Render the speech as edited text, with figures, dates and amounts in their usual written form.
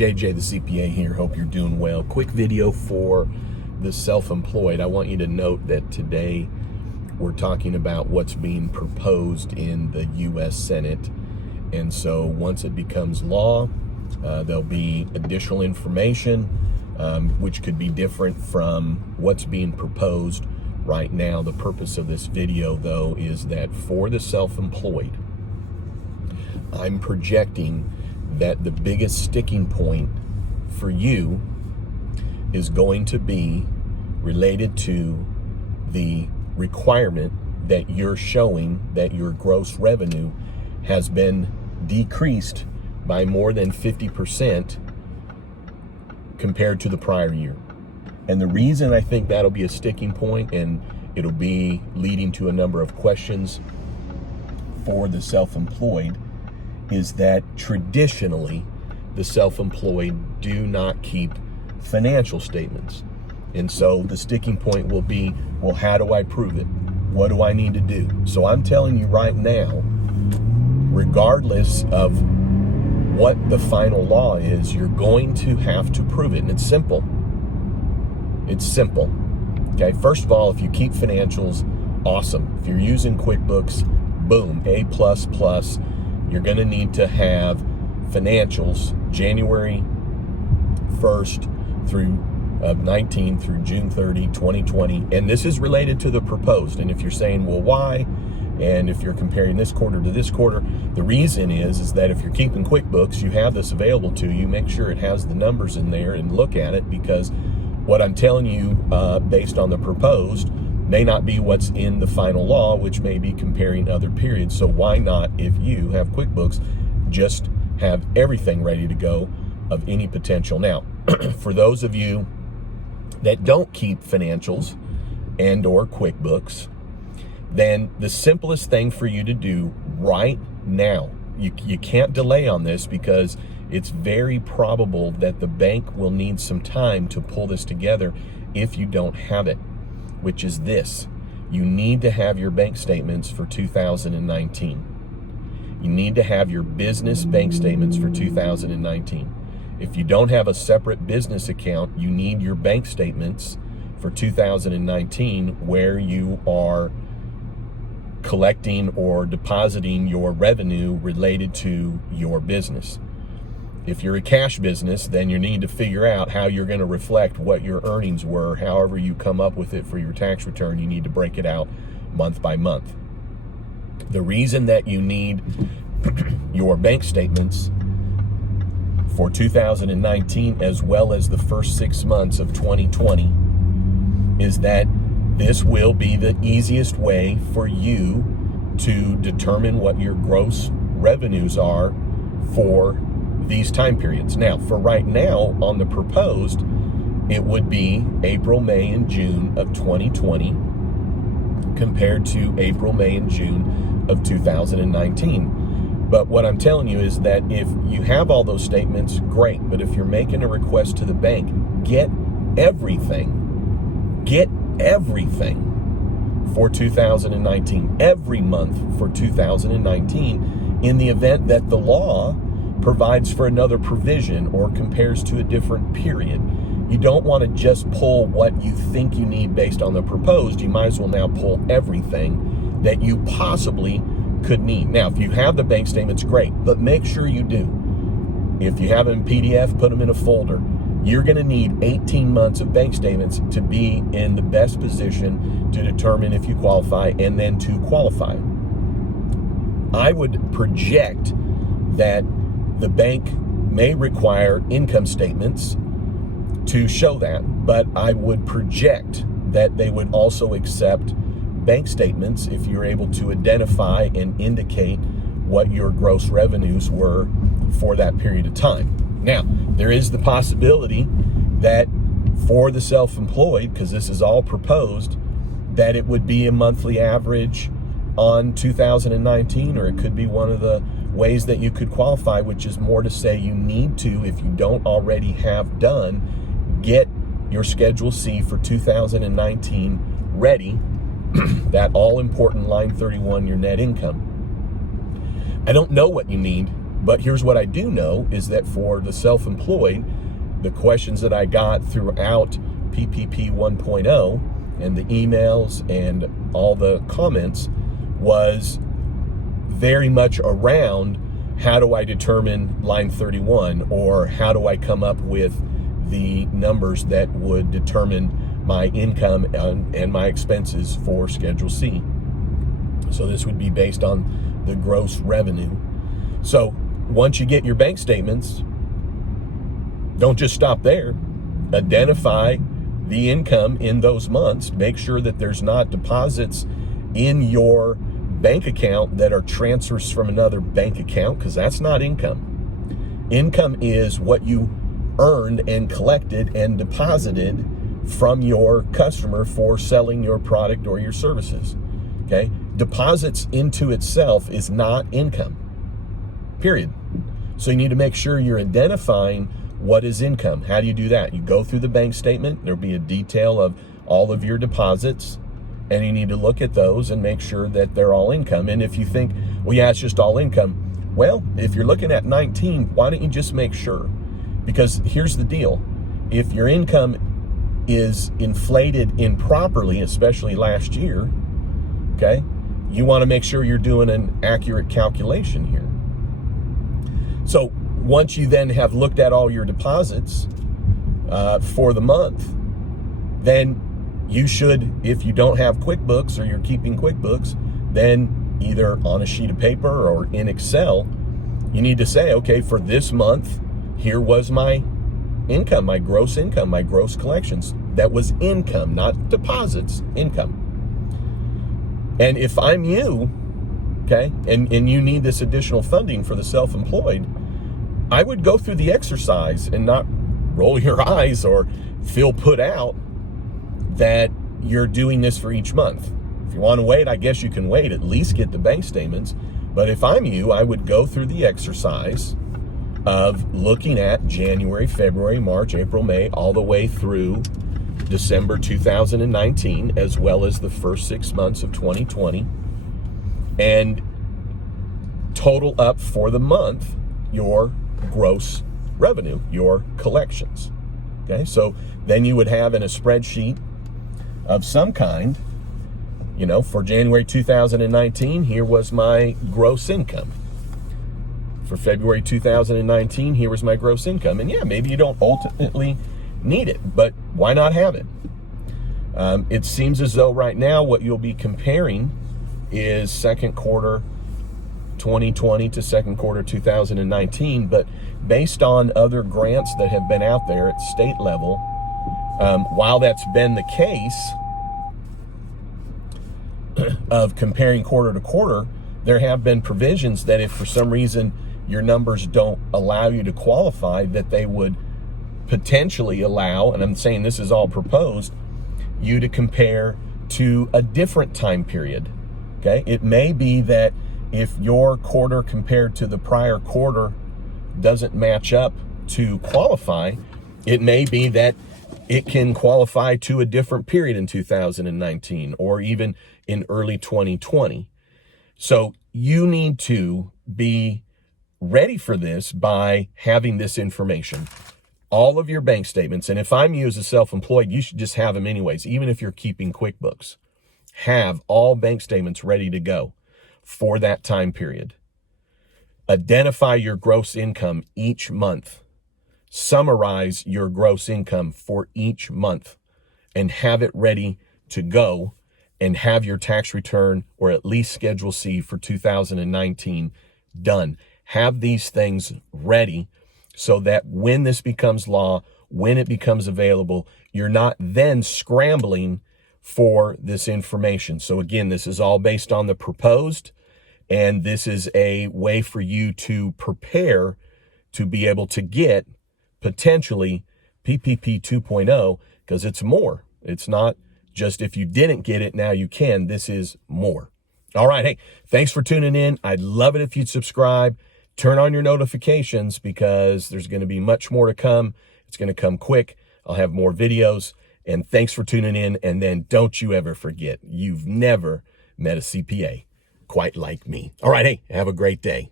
JJ the CPA here. Hope you're doing well. Quick video for the self-employed. I want you to note that today we're talking about what's being proposed in the U.S. Senate. And so once it becomes law, there'll be additional information, which could be different from what's being proposed right now. The purpose of this video, though, is that for the self-employed, I'm projecting that the biggest sticking point for you is going to be related to the requirement that you're showing that your gross revenue has been decreased by more than 50% compared to the prior year. And the reason I think that'll be a sticking point, and it'll be leading to a number of questions for the self-employed, is that traditionally the self-employed do not keep financial statements. And so the sticking point will be, well, how do I prove it? What do I need to do? So I'm telling you right now, regardless of what the final law is, you're going to have to prove it. And it's simple. It's simple. Okay, first of all, if you keep financials, awesome. If you're using QuickBooks, boom, A++. You're going to need to have financials January 1st through 19 through June 30, 2020. And this is related to the proposed. And if you're saying, well, why? And if you're comparing this quarter to this quarter, the reason is that if you're keeping QuickBooks, you have this available to you. Make sure it has the numbers in there and look at it, because what I'm telling you based on the proposed may not be what's in the final law, which may be comparing other periods. So why not, if you have QuickBooks, just have everything ready to go of any potential. Now, for those of you that don't keep financials and or QuickBooks, then the simplest thing for you to do right now, you can't delay on this, because it's very probable that the bank will need some time to pull this together if you don't have it, which is this: you need to have your bank statements for 2019. You need to have your business bank statements for 2019. If you don't have a separate business account, you need your bank statements for 2019 where you are collecting or depositing your revenue related to your business. If you're a cash business, then you need to figure out how you're going to reflect what your earnings were. However you come up with it for your tax return, you need to break it out month by month. The reason that you need your bank statements for 2019 as well as the first 6 months of 2020 is that this will be the easiest way for you to determine what your gross revenues are for these time periods. Now, for right now, on the proposed, it would be April, May, and June of 2020 compared to April, May, and June of 2019. But what I'm telling you is that if you have all those statements, great. But if you're making a request to the bank, get everything for 2019, every month for 2019, in the event that the law provides for another provision or compares to a different period. You don't want to just pull what you think you need based on the proposed. You might as well now pull everything that you possibly could need. Now, if you have the bank statements, great, but make sure you do. If you have them in PDF, put them in a folder. You're going to need 18 months of bank statements to be in the best position to determine if you qualify and then to qualify. I would project that the bank may require income statements to show that, but I would project that they would also accept bank statements if you're able to identify and indicate what your gross revenues were for that period of time. Now, there is the possibility that for the self-employed, because this is all proposed, that it would be a monthly average on 2019, or it could be one of the ways that you could qualify, which is more to say you need to, if you don't already have done, get your Schedule C for 2019 ready, that all-important line 31, your net income. I don't know what you need But here's what I do know is that for the self-employed, the questions that I got throughout PPP 1.0 and the emails and all the comments was very much around how do I determine line 31, or how do I come up with the numbers that would determine my income and my expenses for Schedule C. So this would be based on the gross revenue. So once you get your bank statements, don't just stop there. Identify the income in those months. Make sure that there's not deposits in your bank account that are transfers from another bank account, because that's not income. Income is what you earned and collected and deposited from your customer for selling your product or your services. Okay? Deposits into itself is not income. Period. So you need to make sure you're identifying what is income. How do you do that? You go through the bank statement. There'll be a detail of all of your deposits, and you need to look at those and make sure that they're all income. And if you think, well, yeah, it's just all income. Well, if you're looking at 19, why don't you just make sure? Because here's the deal. If your income is inflated improperly, especially last year, okay, you want to make sure you're doing an accurate calculation here. So once you then have looked at all your deposits for the month, then you should, if you don't have QuickBooks or you're keeping QuickBooks, then either on a sheet of paper or in Excel, you need to say, okay, for this month, here was my income, my gross income, my gross collections. That was income, not deposits, income. And if I'm you, okay, and you need this additional funding for the self-employed, I would go through the exercise and not roll your eyes or feel put out that you're doing this for each month. If you want to wait, I guess you can wait, at least get the bank statements. But if I'm you, I would go through the exercise of looking at January, February, March, April, May, all the way through December 2019, as well as the first 6 months of 2020, and total up for the month your gross revenue, your collections. Okay, so then you would have in a spreadsheet of some kind, you know, for January 2019, here was my gross income. For February 2019, here was my gross income. And yeah, maybe you don't ultimately need it, but why not have it? It seems as though right now what you'll be comparing is second quarter 2020 to second quarter 2019, but based on other grants that have been out there at state level, while that's been the case of comparing quarter to quarter, there have been provisions that if for some reason your numbers don't allow you to qualify, that they would potentially allow, and I'm saying this is all proposed, you to compare to a different time period. Okay, it may be that if your quarter compared to the prior quarter doesn't match up to qualify, it may be that it can qualify to a different period in 2019 or even in early 2020. So you need to be ready for this by having this information. All of your bank statements, and if I'm you as a self-employed, you should just have them anyways, even if you're keeping QuickBooks. Have all bank statements ready to go for that time period. Identify your gross income each month. Summarize your gross income for each month and have it ready to go, and have your tax return, or at least Schedule C for 2019, done. Have these things ready so that when this becomes law, when it becomes available, you're not then scrambling for this information. So again, this is all based on the proposed, and this is a way for you to prepare to be able to get potentially PPP 2.0, because it's more. It's not just if you didn't get it, now you can. This is more. All right. Hey, thanks for tuning in. I'd love it if you'd subscribe. Turn on your notifications, because there's going to be much more to come. It's going to come quick. I'll have more videos. And thanks for tuning in. And then don't you ever forget, you've never met a CPA quite like me. All right. Hey, have a great day.